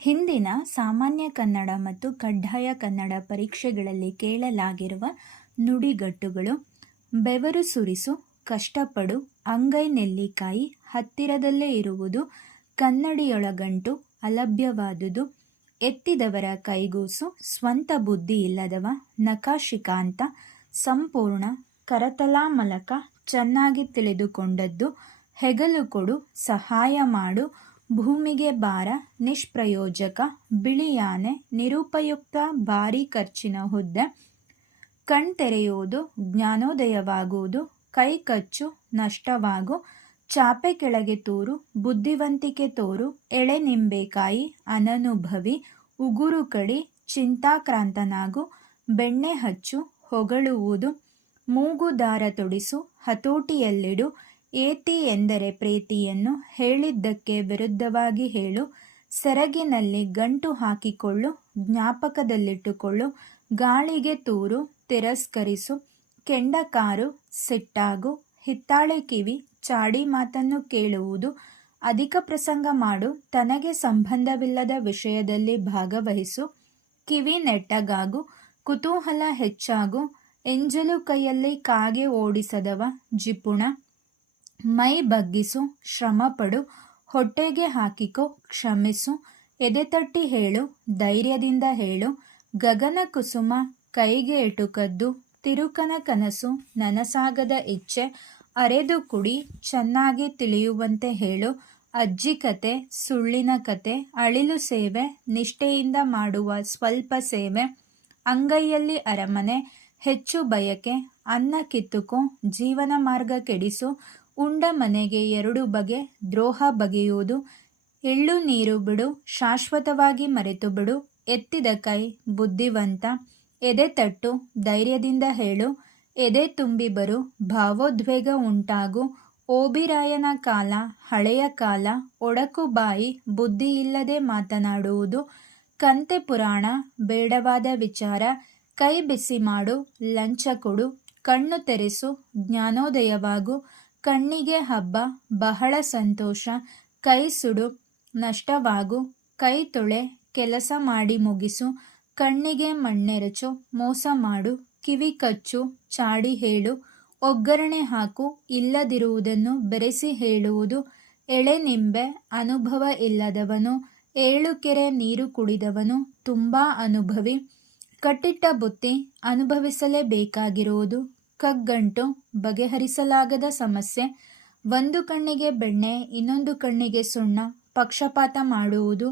ಹಿಂದಿನ ಸಾಮಾನ್ಯ ಕನ್ನಡ ಮತ್ತು ಕಡ್ಡಾಯ ಕನ್ನಡ ಪರೀಕ್ಷೆಗಳಲ್ಲಿ ಕೇಳಲಾಗಿರುವ ನುಡಿಗಟ್ಟುಗಳು, ಬೆವರು ಸುರಿಸು, ಕಷ್ಟಪಡು, ಅಂಗೈ ನೆಲ್ಲಿಕಾಯಿ, ಹತ್ತಿರದಲ್ಲೇ ಇರುವುದು, ಕನ್ನಡಿಯೊಳಗಂಟು, ಅಲಭ್ಯವಾದುದು, ಎತ್ತಿದವರ ಕೈಗೂಸು, ಸ್ವಂತ ಬುದ್ಧಿ ಇಲ್ಲದವ, ನಕಾಶಿಕಾಂತ, ಸಂಪೂರ್ಣ, ಕರತಲಾಮಲಕ, ಚೆನ್ನಾಗಿ ತಿಳಿದುಕೊಂಡದ್ದು, ಹೆಗಲು ಕೊಡು, ಸಹಾಯ ಮಾಡು ಭೂಮಿಗೆ ಭಾರ, ನಿಷ್ಪ್ರಯೋಜಕ, ಬಿಳಿಯಾನೆ, ನಿರುಪಯುಕ್ತ, ಭಾರಿ ಖರ್ಚಿನ ಹುದ್ದೆ. ಕಣ್ತೆರೆಯುವುದು ಜ್ಞಾನೋದಯವಾಗುವುದು, ಕೈ ಕಚ್ಚು, ನಷ್ಟವಾಗು, ಚಾಪೆ ಕೆಳಗೆ ತೋರು, ಬುದ್ಧಿವಂತಿಕೆ ತೋರು, ಎಳೆ ನಿಂಬೆಕಾಯಿ, ಅನನುಭವಿ, ಉಗುರು ಕಡಿ, ಚಿಂತಾಕ್ರಾಂತನಾಗು, ಬೆಣ್ಣೆ ಹಚ್ಚು, ಹೊಗಳುವುದು ಮೂಗುದಾರ ತೊಡಿಸು, ಹತೋಟಿಯಲ್ಲಿಡು ಏತಿ ಎಂದರೆ ಪ್ರೀತಿಯನ್ನು ಹೇಳಿದ್ದಕ್ಕೆ ವಿರುದ್ಧವಾಗಿ ಹೇಳು, ಸೆರಗಿನಲ್ಲಿ ಗಂಟು ಹಾಕಿಕೊಳ್ಳು, ಜ್ಞಾಪಕದಲ್ಲಿಟ್ಟುಕೊಳ್ಳು, ಗಾಳಿಗೆ ತೂರು, ತಿರಸ್ಕರಿಸು, ಕೆಂಡಕಾರು, ಸಿಟ್ಟಾಗು, ಹಿತ್ತಾಳೆ ಕಿವಿ, ಚಾಡಿ ಮಾತನ್ನು ಕೇಳುವುದು, ಅಧಿಕ ಪ್ರಸಂಗ ಮಾಡು, ತನಗೆ ಸಂಬಂಧವಿಲ್ಲದ ವಿಷಯದಲ್ಲಿ ಭಾಗವಹಿಸು, ಕಿವಿ ನೆಟ್ಟಗಾಗು, ಕುತೂಹಲ ಹೆಚ್ಚಾಗು, ಎಂಜಲು ಕೈಯಲ್ಲಿ ಕಾಗೆ ಓಡಿಸದವ, ಜಿಪುಣ ಮೈ ಬಗ್ಗಿಸು ಶ್ರಮಪಡು ಹೊಟ್ಟೆಗೆ ಹಾಕಿಕೊ, ಕ್ಷಮಿಸು ಎದೆತಟ್ಟಿ ಹೇಳು, ಧೈರ್ಯದಿಂದ ಹೇಳು, ಗಗನ ಕುಸುಮ, ಕೈಗೆ ಎಟುಕದ್ದು, ತಿರುಕನ ಕನಸು, ನನಸಾಗದ ಇಚ್ಛೆ, ಅರೆದು ಕುಡಿ, ಚೆನ್ನಾಗಿ ತಿಳಿಯುವಂತೆ ಹೇಳು, ಅಜ್ಜಿ ಕತೆ, ಸುಳ್ಳಿನ ಕತೆ, ಅಳಿಲು ಸೇವೆ, ನಿಷ್ಠೆಯಿಂದ ಮಾಡುವ ಸ್ವಲ್ಪ ಸೇವೆ, ಅಂಗೈಯಲ್ಲಿ ಅರಮನೆ, ಹೆಚ್ಚು ಬಯಕೆ, ಅನ್ನ ಕಿತ್ತುಕೋ, ಜೀವನ ಮಾರ್ಗ ಕೆಡಿಸು ಉಂಡ ಮನೆಗೆ ಎರಡು ಬಗೆ ದ್ರೋಹ ಬಗೆಯುವುದು. ಎಳ್ಳು ನೀರು ಬಿಡು, ಶಾಶ್ವತವಾಗಿ ಮರೆತು ಬಿಡು, ಎತ್ತಿದ ಕೈ ಬುದ್ಧಿವಂತ. ಎದೆ ತಟ್ಟು, ಧೈರ್ಯದಿಂದ ಹೇಳು. ಎದೆ ತುಂಬಿ ಬರು, ಭಾವೋದ್ವೇಗ ಉಂಟಾಗು. ಓಬಿರಾಯನ ಕಾಲ, ಹಳೆಯ ಕಾಲ, ಒಡಕು ಬಾಯಿ, ಬುದ್ಧಿ ಇಲ್ಲದೆ ಮಾತನಾಡುವುದು. ಕಂತೆ ಪುರಾಣ, ಬೇಡವಾದ ವಿಚಾರ. ಕೈ ಬಿಸಿ ಮಾಡು, ಲಂಚ ಕೊಡು. ಕಣ್ಣು ತೆರೆಸು, ಜ್ಞಾನೋದಯವಾಗು. ಕಣ್ಣಿಗೆ ಹಬ್ಬ, ಬಹಳ ಸಂತೋಷ, ಕೈ ಸುಡು, ನಷ್ಟವಾಗು, ಕೈ ತೊಳೆ, ಕೆಲಸ ಮಾಡಿ ಮುಗಿಸು, ಕಣ್ಣಿಗೆ ಮಣ್ಣೆರಚು, ಮೋಸ ಮಾಡು, ಕಿವಿ ಕಚ್ಚು, ಚಾಡಿ ಹೇಳು, ಒಗ್ಗರಣೆ ಹಾಕು, ಇಲ್ಲದಿರುವುದನ್ನು ಬೆರೆಸಿ ಹೇಳುವುದು, ಎಳೆ ನಿಂಬೆ, ಅನುಭವ ಇಲ್ಲದವನು, ಏಳು ಕೆರೆ ನೀರು ಕುಡಿದವನು, ತುಂಬ ಅನುಭವಿ, ಕಟ್ಟಿಟ್ಟ ಬುತ್ತಿ ಅನುಭವಿಸಲೇಬೇಕಾಗಿರುವುದು. ಕಗ್ಗಂಟು ಬಗೆಹರಿಸಲಾಗದ ಸಮಸ್ಯೆ. ಒಂದು ಕಣ್ಣಿಗೆ ಬೆಣ್ಣೆ ಇನ್ನೊಂದು ಕಣ್ಣಿಗೆ ಸುಣ್ಣ ಪಕ್ಷಪಾತ ಮಾಡುವುದು.